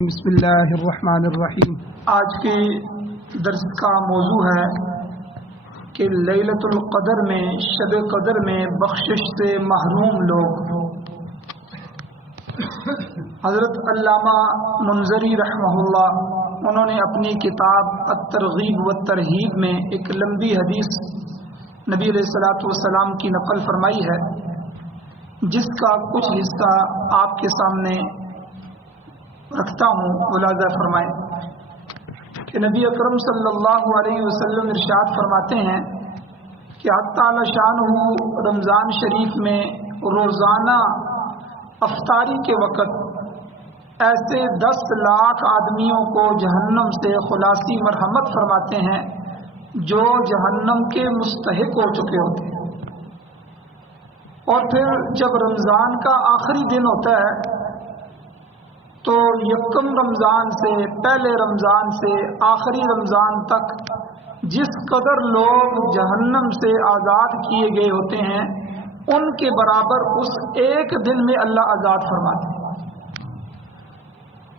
بسم اللہ الرحمن الرحیم۔ آج کے درس کا موضوع ہے کہ لیلۃ القدر میں، شب قدر میں بخشش سے محروم لوگ۔ حضرت علامہ منذری رحمہ اللہ، انہوں نے اپنی کتاب الترغیب والترہیب میں ایک لمبی حدیث نبی علیہ الصلوۃ والسلام کی نقل فرمائی ہے، جس کا کچھ حصہ آپ کے سامنے رکھتا ہوں، ملاحظہ فرمائیں کہ نبی اکرم صلی اللہ علیہ وسلم ارشاد فرماتے ہیں کہ تعالی شانہ رمضان شریف میں روزانہ افطاری کے وقت ایسے 10 لاکھ آدمیوں کو جہنم سے خلاصی مرحمت فرماتے ہیں جو جہنم کے مستحق ہو چکے ہوتے ہیں۔ اور پھر جب رمضان کا آخری دن ہوتا ہے تو یکم رمضان سے پہلے رمضان سے آخری رمضان تک جس قدر لوگ جہنم سے آزاد کیے گئے ہوتے ہیں، ان کے برابر اس ایک دن میں اللہ آزاد فرماتے ہیں۔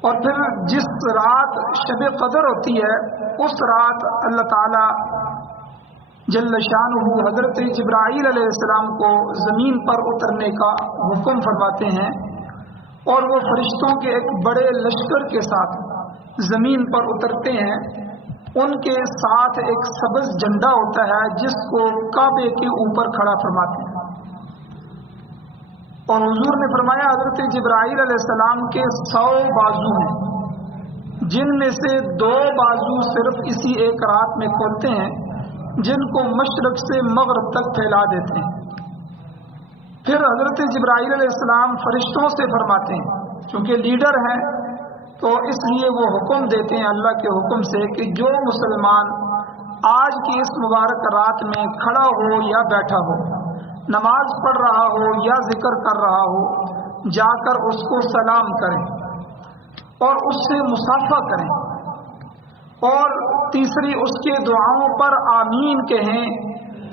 اور پھر جس رات شب قدر ہوتی ہے، اس رات اللہ تعالی جل شانہ حضرت جبرائیل علیہ السلام کو زمین پر اترنے کا حکم فرماتے ہیں، اور وہ فرشتوں کے ایک بڑے لشکر کے ساتھ زمین پر اترتے ہیں۔ ان کے ساتھ ایک سبز جھنڈا ہوتا ہے جس کو کعبے کے اوپر کھڑا فرماتے ہیں، اور حضور نے فرمایا حضرت جبرائیل علیہ السلام کے 100 بازو ہیں، جن میں سے 2 بازو صرف اسی ایک رات میں کھولتے ہیں، جن کو مشرق سے مغرب تک پھیلا دیتے ہیں۔ پھر حضرت جبرائیل علیہ السلام فرشتوں سے فرماتے ہیں، چونکہ لیڈر ہیں تو اس لیے وہ حکم دیتے ہیں اللہ کے حکم سے کہ جو مسلمان آج کی اس مبارک رات میں کھڑا ہو یا بیٹھا ہو، نماز پڑھ رہا ہو یا ذکر کر رہا ہو، جا کر اس کو سلام کریں اور اس سے مصافحہ کریں، اور تیسری اس کے دعاؤں پر آمین کہیں۔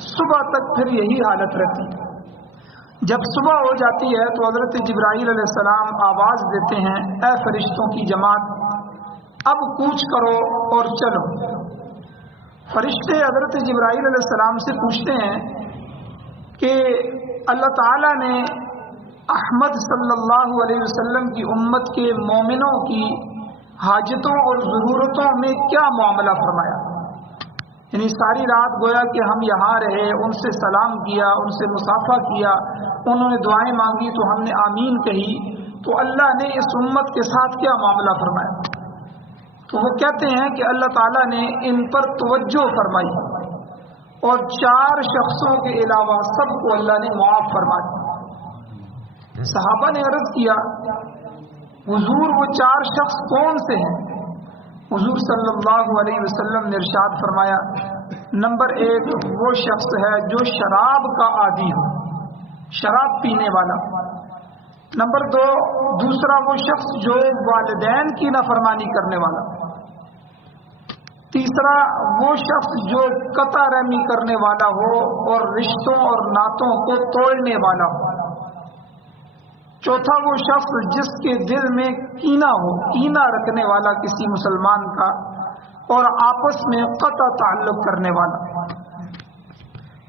صبح تک پھر یہی حالت رہتی ہے۔ جب صبح ہو جاتی ہے تو حضرت جبرائیل علیہ السلام آواز دیتے ہیں، اے فرشتوں کی جماعت، اب کوچ کرو اور چلو۔ فرشتے حضرت جبرائیل علیہ السلام سے پوچھتے ہیں کہ اللہ تعالیٰ نے احمد صلی اللہ علیہ وسلم کی امت کے مومنوں کی حاجتوں اور ضرورتوں میں کیا معاملہ فرمایا؟ یعنی ساری رات گویا کہ ہم یہاں رہے، ان سے سلام کیا، ان سے مصافحہ کیا، انہوں نے دعائیں مانگی تو ہم نے آمین کہی، تو اللہ نے اس امت کے ساتھ کیا معاملہ فرمایا؟ تو وہ کہتے ہیں کہ اللہ تعالیٰ نے ان پر توجہ فرمائی، اور 4 شخصوں کے علاوہ سب کو اللہ نے معاف فرما دیا۔ صحابہ نے عرض کیا، حضور وہ 4 شخص کون سے ہیں؟ حضور صلی اللہ علیہ وسلم نے ارشاد فرمایا، نمبر 1 وہ شخص ہے جو شراب کا عادی ہو، شراب پینے والا۔ نمبر 2 دوسرا وہ شخص جو والدین کی نافرمانی کرنے والا۔ تیسرا وہ شخص جو قطع رحمی کرنے والا ہو اور رشتوں اور ناتوں کو توڑنے والا ہو۔ چوتھا وہ شخص جس کے دل میں کینہ ہو، کینہ رکھنے والا کسی مسلمان کا، اور آپس میں قطع تعلق کرنے والا۔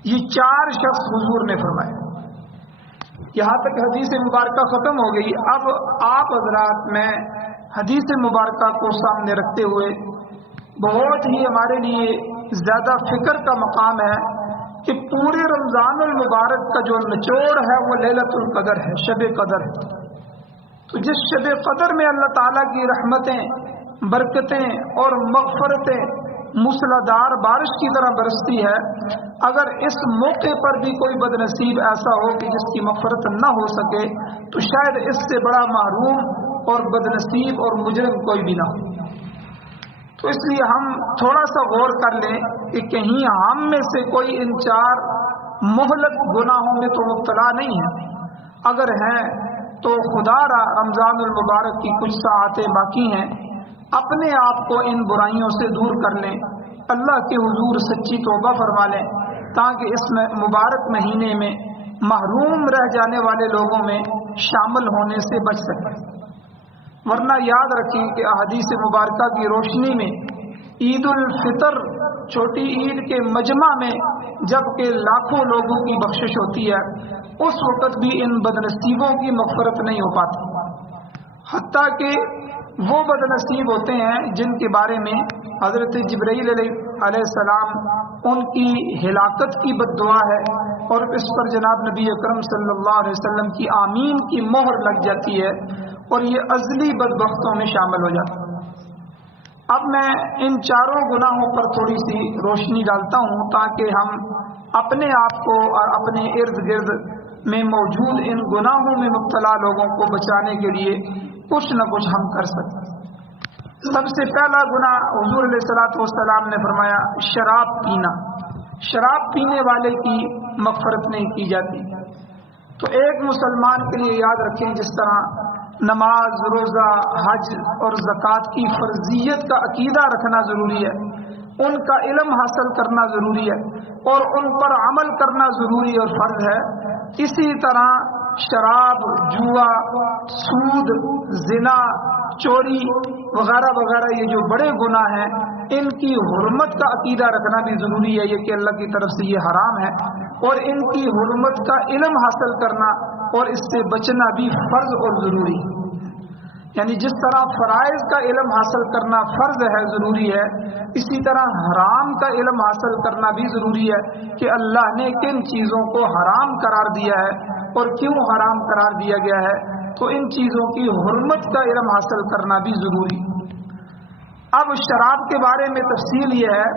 یہ 4 شخص حضور نے فرمایا۔ یہاں تک حدیث مبارکہ ختم ہو گئی۔ اب آپ حضرات میں حدیث مبارکہ کو سامنے رکھتے ہوئے بہت ہی ہمارے لیے زیادہ فکر کا مقام ہے کہ پورے رمضان المبارک کا جو نچوڑ ہے وہ لیلۃ القدر ہے، شب قدر ہے۔ تو جس شب قدر میں اللہ تعالیٰ کی رحمتیں، برکتیں اور مغفرتیں موسلادھار بارش کی طرح برستی ہے، اگر اس موقع پر بھی کوئی بد نصیب ایسا ہو کہ جس کی مغفرت نہ ہو سکے، تو شاید اس سے بڑا محروم اور بد نصیب اور مجرم کوئی بھی نہ ہو۔ تو اس لیے ہم تھوڑا سا غور کر لیں کہ کہیں ہم میں سے کوئی ان 4 مہلک گناہوں میں تو مبتلا نہیں ہے۔ اگر ہیں تو خدا را رمضان المبارک کی کچھ ساعتیں باقی ہیں، اپنے آپ کو ان برائیوں سے دور کر لیں، اللہ کے حضور سچی توبہ فرما لیں، تاکہ اس مبارک مہینے میں محروم رہ جانے والے لوگوں میں شامل ہونے سے بچ سکیں۔ ورنہ یاد رکھیں کہ احادیث مبارکہ کی روشنی میں عید الفطر چھوٹی عید کے مجمع میں جب کہ لاکھوں لوگوں کی بخشش ہوتی ہے، اس وقت بھی ان بدنصیبوں کی مغفرت نہیں ہو پاتی، حتیٰ کہ وہ بدنصیب ہوتے ہیں جن کے بارے میں حضرت جبرائیل علیہ السلام ان کی ہلاکت کی بد دعا ہے اور اس پر جناب نبی اکرم صلی اللہ علیہ وسلم کی آمین کی مہر لگ جاتی ہے اور یہ ازلی بدبختوں میں شامل ہو جاتا ہے۔ اب میں ان چاروں گناہوں پر تھوڑی سی روشنی ڈالتا ہوں تاکہ ہم اپنے آپ کو اور اپنے ارد گرد میں موجود ان گناہوں میں مبتلا لوگوں کو بچانے کے لیے کچھ نہ کچھ ہم کر سکیں۔ سب سے پہلا گناہ حضور علیہ الصلوۃ والسلام نے فرمایا شراب پینا۔ شراب پینے والے کی مغفرت نہیں کی جاتی۔ تو ایک مسلمان کے لیے یاد رکھیں، جس طرح نماز، روزہ، حج اور زکوٰۃ کی فرضیت کا عقیدہ رکھنا ضروری ہے، ان کا علم حاصل کرنا ضروری ہے اور ان پر عمل کرنا ضروری اور فرض ہے، اسی طرح شراب، جوا، سود، زنا، چوری وغیرہ وغیرہ یہ جو بڑے گناہ ہیں ان کی حرمت کا عقیدہ رکھنا بھی ضروری ہے، یہ کہ اللہ کی طرف سے یہ حرام ہے، اور ان کی حرمت کا علم حاصل کرنا اور اس سے بچنا بھی فرض اور ضروری ہے۔ یعنی جس طرح فرائض کا علم حاصل کرنا فرض ہے، ضروری ہے، اسی طرح حرام کا علم حاصل کرنا بھی ضروری ہے کہ اللہ نے کن چیزوں کو حرام قرار دیا ہے اور کیوں حرام قرار دیا گیا ہے، تو ان چیزوں کی حرمت کا علم حاصل کرنا بھی ضروری۔ اب شراب کے بارے میں تفصیل یہ ہے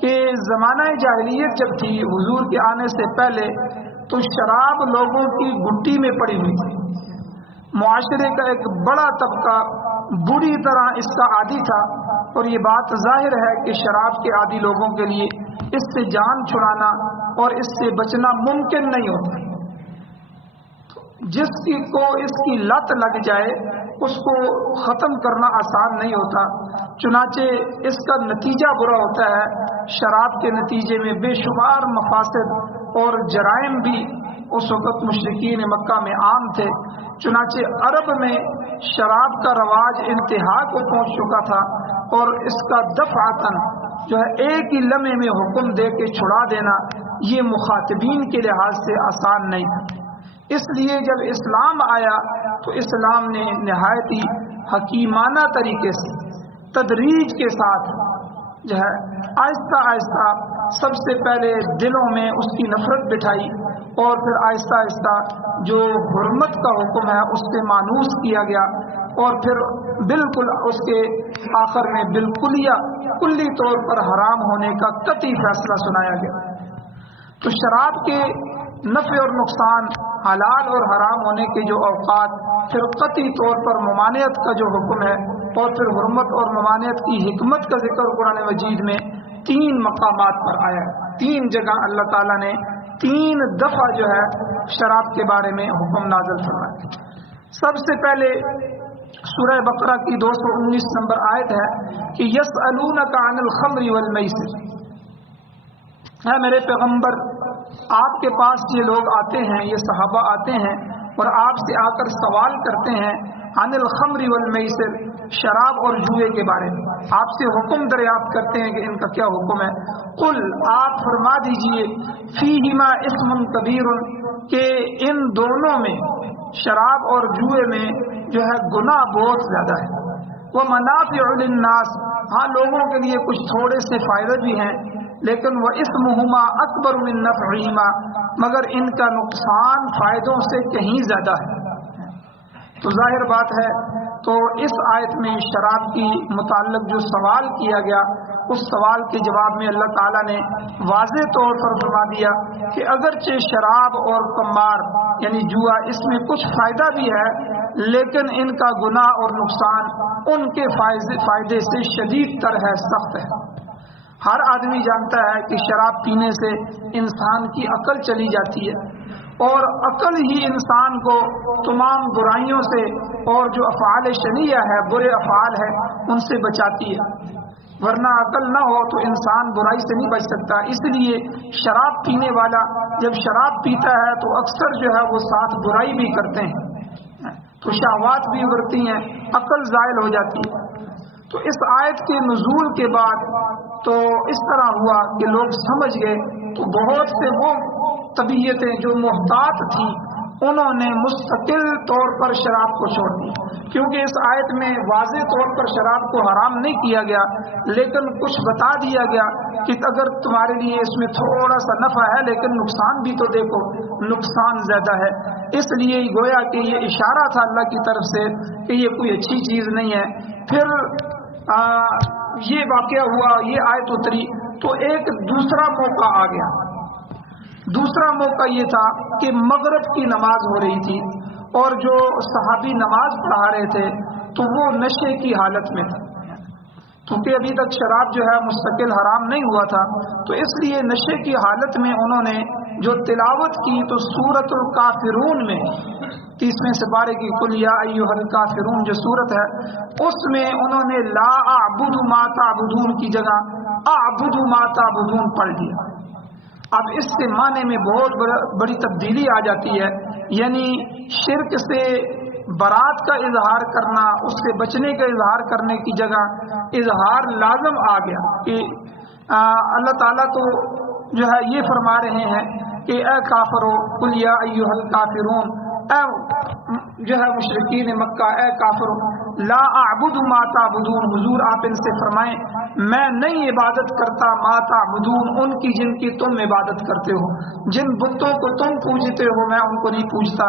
کہ زمانہ جاہلیت جب تھی، حضور کے آنے سے پہلے، تو شراب لوگوں کی گھٹی میں پڑی ہوئی تھی۔ معاشرے کا ایک بڑا طبقہ بری طرح اس کا عادی تھا، اور یہ بات ظاہر ہے کہ شراب کے عادی لوگوں کے لیے اس سے جان چھڑانا اور اس سے بچنا ممکن نہیں ہوتا۔ جس کو اس کی لت لگ جائے اس کو ختم کرنا آسان نہیں ہوتا، چنانچہ اس کا نتیجہ برا ہوتا ہے۔ شراب کے نتیجے میں بے شمار مفاسد اور جرائم بھی اس وقت مشرکین مکہ میں عام تھے، چنانچہ عرب میں شراب کا رواج انتہا کو پہنچ چکا تھا، اور اس کا دفعتاً جو ہے ایک ہی لمحے میں حکم دے کے چھڑا دینا یہ مخاطبین کے لحاظ سے آسان نہیں تھا۔ اس لیے جب اسلام آیا تو اسلام نے نہایت ہی حکیمانہ طریقے سے تدریج کے ساتھ جو ہے آہستہ آہستہ سب سے پہلے دلوں میں اس کی نفرت بٹھائی، اور پھر آہستہ آہستہ جو حرمت کا حکم ہے اس سے مانوس کیا گیا، اور پھر بالکل اس کے آخر میں بالکلیہ کلی طور پر حرام ہونے کا قطعی فیصلہ سنایا گیا۔ تو شراب کے نفع اور نقصان، حلال اور حرام ہونے کے جو اوقات، پھر قطعی طور پر ممانعت کا جو حکم ہے، اور پھر حرمت اور ممانعت کی حکمت کا ذکر قرآن مجید میں 3 مقامات پر آیا ہے۔ 3 جگہ اللہ تعالیٰ نے 3 دفعہ جو ہے شراب کے بارے میں حکم نازل فرمایا۔ سب سے پہلے سورہ بقرہ کی 219 نمبر آیت ہے کہ یسألونک عن الخمر والمیسر، اے میرے پیغمبر آپ کے پاس یہ لوگ آتے ہیں، یہ صحابہ آتے ہیں اور آپ سے آ کر سوال کرتے ہیں عن الخمر والمیسر، شراب اور جوئے کے بارے میں، آپ سے حکم دریافت کرتے ہیں کہ ان کا کیا حکم ہے۔ قل آپ فرما دیجئے فیہما اسم کبیر، کہ ان دونوں میں شراب اور جوئے میں جو ہے گناہ بہت زیادہ ہے، ومنافع للناس، ہاں لوگوں کے لیے کچھ تھوڑے سے فائدے بھی ہیں، لیکن وہ اسمہما اکبر من نفعہما، مگر ان کا نقصان فائدوں سے کہیں زیادہ ہے۔ تو ظاہر بات ہے، تو اس آیت میں شراب کی متعلق جو سوال کیا گیا، اس سوال کے جواب میں اللہ تعالیٰ نے واضح طور پر فرما دیا کہ اگرچہ شراب اور قمار یعنی جوا اس میں کچھ فائدہ بھی ہے، لیکن ان کا گناہ اور نقصان ان کے فائدے سے شدید تر ہے، سخت ہے۔ ہر آدمی جانتا ہے کہ شراب پینے سے انسان کی عقل چلی جاتی ہے، اور عقل ہی انسان کو تمام برائیوں سے اور جو افعال شنیعہ ہے، برے افعال ہے، ان سے بچاتی ہے، ورنہ عقل نہ ہو تو انسان برائی سے نہیں بچ سکتا۔ اس لیے شراب پینے والا جب شراب پیتا ہے تو اکثر جو ہے وہ ساتھ برائی بھی کرتے ہیں۔ تو شہوات بھی ابھرتی ہیں، عقل زائل ہو جاتی ہے۔ تو اس آیت کے نزول کے بعد تو اس طرح ہوا کہ لوگ سمجھ گئے، تو بہت سے وہ طبیعتیں جو محتاط تھیں انہوں نے مستقل طور پر شراب کو چھوڑ دیا، کیونکہ اس آیت میں واضح طور پر شراب کو حرام نہیں کیا گیا، لیکن کچھ بتا دیا گیا کہ اگر تمہارے لیے اس میں تھوڑا سا نفع ہے لیکن نقصان بھی تو دیکھو، نقصان زیادہ ہے۔ اس لیے گویا کہ یہ اشارہ تھا اللہ کی طرف سے کہ یہ کوئی اچھی چیز نہیں ہے۔ پھر یہ واقعہ ہوا، یہ آیت اتری، تو ایک دوسرا موقع آ گیا۔ دوسرا موقع یہ تھا کہ مغرب کی نماز ہو رہی تھی اور جو صحابی نماز پڑھا رہے تھے تو وہ نشے کی حالت میں تھے، کیونکہ ابھی تک شراب جو ہے مستقل حرام نہیں ہوا تھا، تو اس لیے نشے کی حالت میں انہوں نے جو تلاوت کی تو سورۃ الکافرون میں 30ویں سپارے کی قل یا ایھا الکافرون جو سورت ہے، اس میں انہوں نے لا اعبد ما تعبدون کی جگہ اعبد ما تعبدون پڑھ دیا۔ اب اس سے معنی میں بہت بڑی تبدیلی آ جاتی ہے، یعنی شرک سے برات کا اظہار کرنا، اس سے بچنے کا اظہار کرنے کی جگہ اظہار لازم آ گیا کہ اللہ تعالیٰ تو جو ہے یہ فرما رہے ہیں کہ اے کافرو قل یا ایھا الکافرون، اے جو ہے مشرکین مکہ، اے کافرو لا اعبد ما تعبدون، حضور آپ ان سے فرمائیں میں نہیں عبادت کرتا ما تعبدون، ان کی جن کی تم عبادت کرتے ہو، جن بتوں کو تم پوجتے ہو میں ان کو نہیں پوجتا،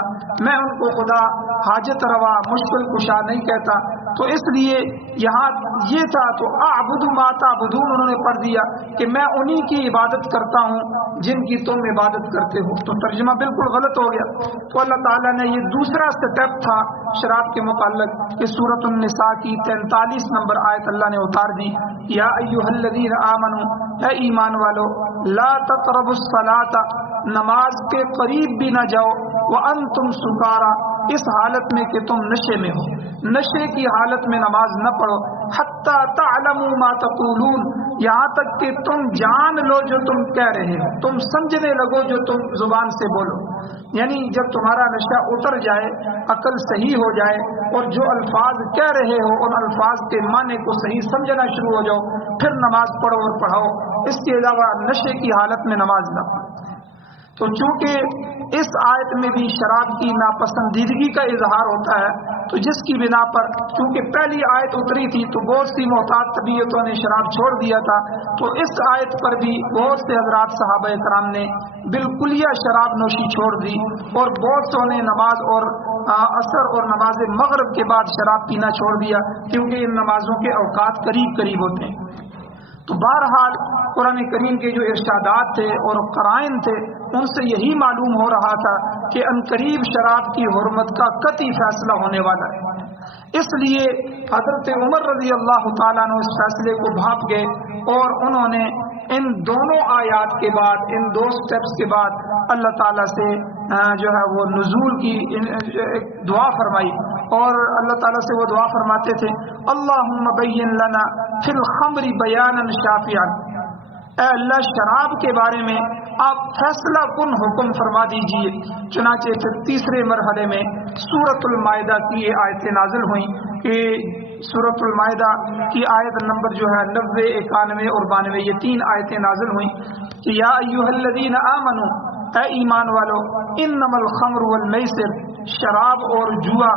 میں ان کو خدا حاجت روا مشکل کشا نہیں کہتا۔ تو اس لیے یہاں یہ تھا تو اعبد ما تعبدون انہوں نے پڑھ دیا کہ میں انہی کی عبادت کرتا ہوں جن کی تم عبادت کرتے ہو، تو ترجمہ بالکل غلط ہو گیا۔ تو اللہ تعالیٰ نے یہ دوسرا سٹیپ تھا شراب کے متعلق کہ سورۃ النساء کی 43 نمبر آیت اللہ نے اتار دی، یا ایھا الذین آمنوا، اے ایمان والو، لا تقربوا الصلاۃ، نماز کے قریب بھی نہ جاؤ، وانتم سکارا، اس حالت میں کہ تم نشے میں ہو، نشے کی حالت میں نماز نہ پڑھو، حتی تعلموا ما تقولون، یہاں تک کہ تم جان لو جو تم کہہ رہے ہو، تم سمجھنے لگو جو تم زبان سے بولو، یعنی جب تمہارا نشہ اتر جائے، عقل صحیح ہو جائے اور جو الفاظ کہہ رہے ہو ان الفاظ کے معنی کو صحیح سمجھنا شروع ہو جاؤ، پھر نماز پڑھو اور پڑھاؤ، اس کے علاوہ نشے کی حالت میں نماز نہ پڑھو۔ تو چونکہ اس آیت میں بھی شراب کی ناپسندیدگی کا اظہار ہوتا ہے، تو جس کی بنا پر چونکہ پہلی آیت اتری تھی تو بہت سی محتاط طبیعتوں نے شراب چھوڑ دیا تھا، تو اس آیت پر بھی بہت سے حضرات صحابہ کرام نے بالکلیہ شراب نوشی چھوڑ دی، اور بہت سو نے نماز اور عصر اور نماز مغرب کے بعد شراب پینا چھوڑ دیا، کیونکہ ان نمازوں کے اوقات قریب قریب ہوتے ہیں۔ تو بہرحال قرآن کریم کے جو ارشادات تھے اور قرائن تھے ان سے یہی معلوم ہو رہا تھا کہ عنقریب شراب کی حرمت کا قطعی فیصلہ ہونے والا ہے۔ اس لیے حضرت عمر رضی اللہ تعالیٰ عنہ اس فیصلے کو بھانپ گئے اور انہوں نے ان دونوں آیات کے بعد، ان دو سٹیپس کے بعد اللہ تعالیٰ سے جو ہے وہ نزول کی ایک دعا فرمائی، اور اللہ تعالیٰ سے وہ دعا فرماتے تھے اللہم بین لنا فی الخمر بیانا شافعا، اے اللہ شراب کے بارے میں آپ فیصلہ کن حکم فرما دیجئے۔ چنانچہ پھر تیسرے مرحلے میں سورۃ المائدہ کی یہ آیتیں نازل ہوئیں کہ سورۃ المائدہ کی آیت نمبر جو ہے 90، 91 اور 92، یہ 3 آیتیں نازل ہوئیں کہ یا ایھا الذین آمنوا، اے ایمان والو، انما الخمر والمیسر، شراب اور جوا،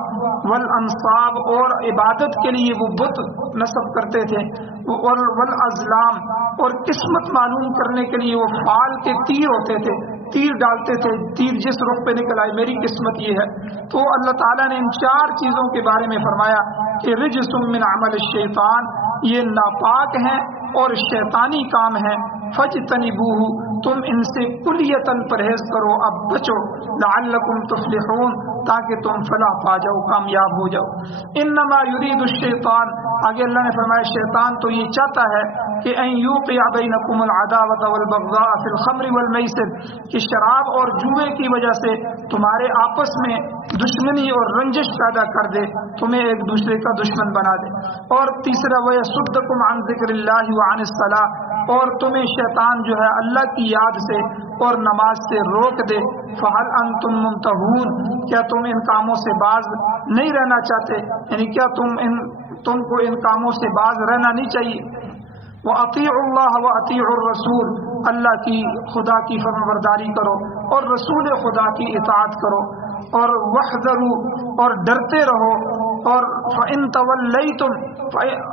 والانصاب اور عبادت کے لیے وہ بت نصب کرتے تھے، والازلام اور قسمت معلوم کرنے کے لیے وہ فال کے تیر ہوتے تھے، تیر ڈالتے تھے، تیر جس رخ پہ نکل آئے میری قسمت یہ ہے۔ تو اللہ تعالیٰ نے ان 4 چیزوں کے بارے میں فرمایا کہ رجس من عمل الشیطان، یہ ناپاک ہیں اور شیطانی کام ہے، فاجتنبوہ، تم ان سے کلیتاً پرہیز کرو، اب بچو، لعلکم تفلحون، تاکہ تم فلاح پا جاؤ، کامیاب ہو جاؤ۔ انما یرید الشیطان، آگے اللہ نے فرمایا شیطان تو یہ چاہتا ہے کہ ان یوقع بینکم العداوۃ والبغضاء فی الخمر والمیسر، کہ شراب اور جوے کی وجہ سے تمہارے آپس میں دشمنی اور رنجش پیدا کر دے، تمہیں ایک دوسرے کا دشمن بنا دے۔ اور تیسرا وَيَصُدَّكُمْ عَنْ ذِكْرِ اللَّهِ وَعَنِ الصَّلَاةِ، اور تمہیں شیطان جو ہے اللہ کی یاد سے اور نماز سے روک دے۔ فَهَلْ أَنْتُمْ مُنْتَهُونَ، کیا تم ان کاموں سے باز نہیں رہنا چاہتے، یعنی کیا تم کو ان کاموں سے باز رہنا نہیں چاہیے؟ وَأَطِيعُوا اللَّهَ وَأَطِيعُوا الرَّسُولَ، اللہ کی خدا کی فرمانبرداری کرو اور رسول خدا کی اطاعت کرو، اور وَاحْذَرُوا، اور ڈرتے رہو، اور فَإِن تَوَلَّيْتُمْ،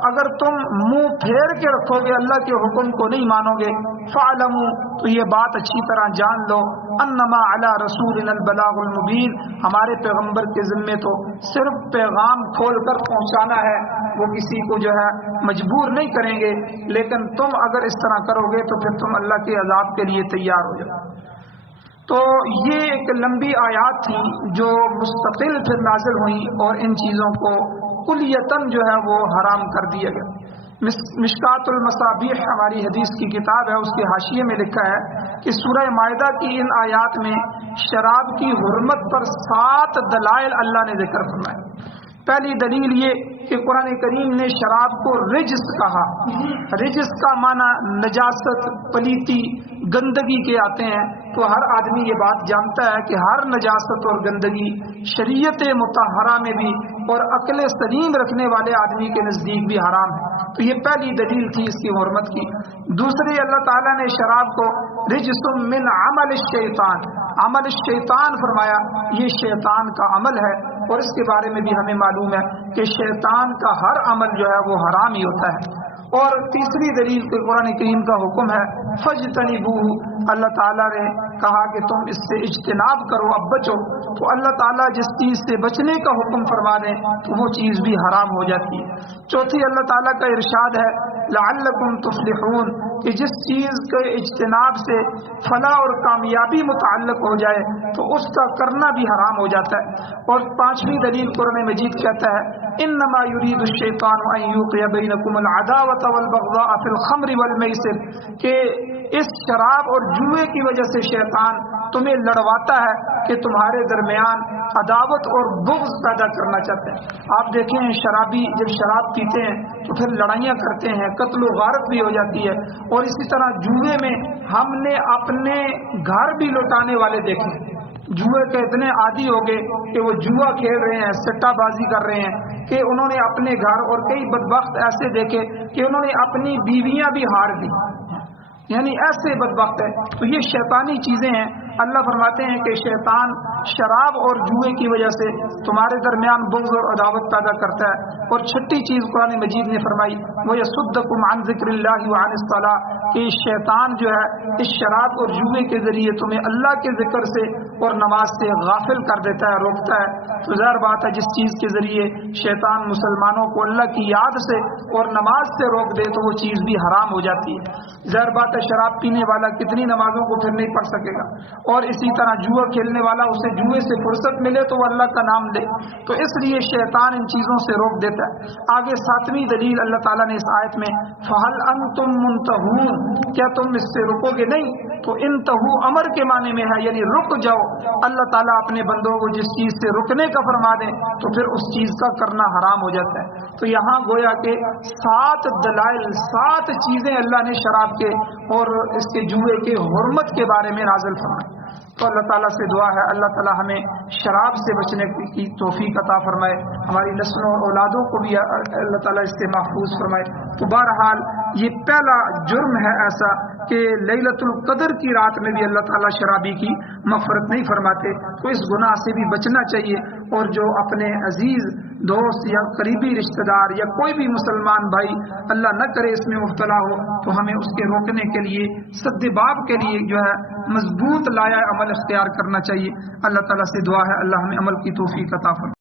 اگر تم منہ پھیر کے رکھو گے اللہ کے حکم کو نہیں مانو گے، فَاعْلَمُوا، تو یہ بات اچھی طرح جان لو، انما علی رسولنا البلاغ المبین، ہمارے پیغمبر کے ذمے تو صرف پیغام کھول کر پہنچانا ہے، وہ کسی کو جو ہے مجبور نہیں کریں گے، لیکن تم اگر اس طرح کرو گے تو پھر تم اللہ کے عذاب کے لیے تیار ہو جاؤ۔ تو یہ ایک لمبی آیات تھی جو مستقل پھر نازل ہوئی اور ان چیزوں کو کلیتاً جو ہے وہ حرام کر دیا گیا۔ مشکات المصابیح ہماری حدیث کی کتاب ہے، اس کے حاشیے میں لکھا ہے کہ سورہ مائدہ کی ان آیات میں شراب کی حرمت پر 7 دلائل اللہ نے ذکر فرمائے۔ پہلی دلیل یہ کہ قرآن کریم نے شراب کو رجس کہا۔ رجس کا معنی نجاست، پلیتی، گندگی کے آتے ہیں، تو ہر آدمی یہ بات جانتا ہے کہ ہر نجاست اور گندگی شریعت مطہرہ میں بھی اور عقل سلیم رکھنے والے آدمی کے نزدیک بھی حرام ہے، تو یہ پہلی دلیل تھی اس کی حرمت کی۔ دوسری، اللہ تعالیٰ نے شراب کو رجس من عمل الشیطان، عمل الشیطان فرمایا، یہ شیطان کا عمل ہے، اور اس کے بارے میں بھی ہمیں معلوم ہے کہ شیطان کا ہر عمل جو ہے وہ حرام ہی ہوتا ہے۔ اور تیسری دلیل کہ قرآن کریم کا حکم ہے فَاجْتَنِبُوهُ، اللہ تعالیٰ نے کہا کہ تم اس سے اجتناب کرو، اب بچو، تو اللہ تعالیٰ جس چیز سے بچنے کا حکم فرما دیں تو وہ چیز بھی حرام ہو جاتی ہے۔ چوتھی، اللہ تعالیٰ کا ارشاد ہے لَعَلَّكُمْ تُفْلِحُونَ، کہ جس چیز کے اجتناب سے فلاح اور کامیابی متعلق ہو جائے تو اس کا کرنا بھی حرام ہو جاتا ہے۔ اور پانچویں دلیل قرآن مجید کہتا ہے انما یرید الشیطان ان یوقع بینکم العداوۃ والبغضاء فی الخمر والمیسر، کہ اس شراب اور جوئے کی وجہ سے شیطان تمہیں لڑواتا ہے کہ تمہارے درمیان عداوت اور بغض پیدا کرنا چاہتے ہیں۔ آپ دیکھیں شرابی جب شراب پیتے ہیں تو پھر لڑائیاں کرتے ہیں، قتل و غارت بھی ہو جاتی ہے، اور اسی طرح جوئے میں ہم نے اپنے گھر بھی لوٹانے والے دیکھے، جوئے کے اتنے عادی ہو گئے کہ وہ جوا کھیل رہے ہیں، سٹا بازی کر رہے ہیں کہ انہوں نے اپنے گھر، اور کئی بدبخت ایسے دیکھے کہ انہوں نے اپنی بیویاں بھی ہار دی، یعنی ایسے بدبخت ہے۔ تو یہ شیطانی چیزیں ہیں۔ اللہ فرماتے ہیں کہ شیطان شراب اور جوئے کی وجہ سے تمہارے درمیان بغض اور عداوت پیدا کرتا ہے۔ اور چھٹی چیز قرآن مجید نے فرمائی وَيَصُدَّكُمْ عَنْ ذِكْرِ اللَّهِ وَعَنِ الصَّلَاةِ، کہ شیطان جو ہے اس شراب اور جوئے کے ذریعے تمہیں اللہ کے ذکر سے اور نماز سے غافل کر دیتا ہے، روکتا ہے۔ تو ظاہر بات ہے جس چیز کے ذریعے شیطان مسلمانوں کو اللہ کی یاد سے اور نماز سے روک دے تو وہ چیز بھی حرام ہو جاتی ہے۔ ظاہر بات ہے شراب پینے والا کتنی نمازوں کو پھر نہیں پڑھ سکے گا، اور اسی طرح جوا کھیلنے والا اسے جوئے سے فرصت ملے تو وہ اللہ کا نام لے، تو اس لیے شیطان ان چیزوں سے روک دیتا ہے۔ آگے 7ویں دلیل اللہ تعالیٰ نے اس آیت میں فَهَلْ أَنْتُمْ مُنْتَهُونَ، کیا تم اس سے رکو گے نہیں؟ تو انتہو امر کے معنی میں ہے، یعنی رک جاؤ۔ اللہ تعالیٰ اپنے بندوں کو جس چیز سے رکنے کا فرما دیں تو پھر اس چیز کا کرنا حرام ہو جاتا ہے۔ تو یہاں گویا کہ 7 دلائل، 7 چیزیں اللہ نے شراب کے اور اس کے جوئے کے حرمت کے بارے میں نازل فرمائی۔ تو اللہ تعالیٰ سے دعا ہے اللہ تعالیٰ ہمیں شراب سے بچنے کی توفیق عطا فرمائے، ہماری نسلوں اور اولادوں کو بھی اللہ تعالیٰ اس سے محفوظ فرمائے۔ تو بہرحال یہ پہلا جرم ہے ایسا کہ لیلۃ القدر کی رات میں بھی اللہ تعالیٰ شرابی کی مغفرت نہیں فرماتے، تو اس گناہ سے بھی بچنا چاہیے، اور جو اپنے عزیز دوست یا قریبی رشتہ دار یا کوئی بھی مسلمان بھائی اللہ نہ کرے اس میں مبتلا ہو تو ہمیں اس کے روکنے کے لیے سد باب کے لیے جو ہے مضبوط لایا عمل اختیار کرنا چاہیے۔ اللہ تعالیٰ سے دعا ہے اللہ ہمیں عمل کی توفیق عطا فرمائے۔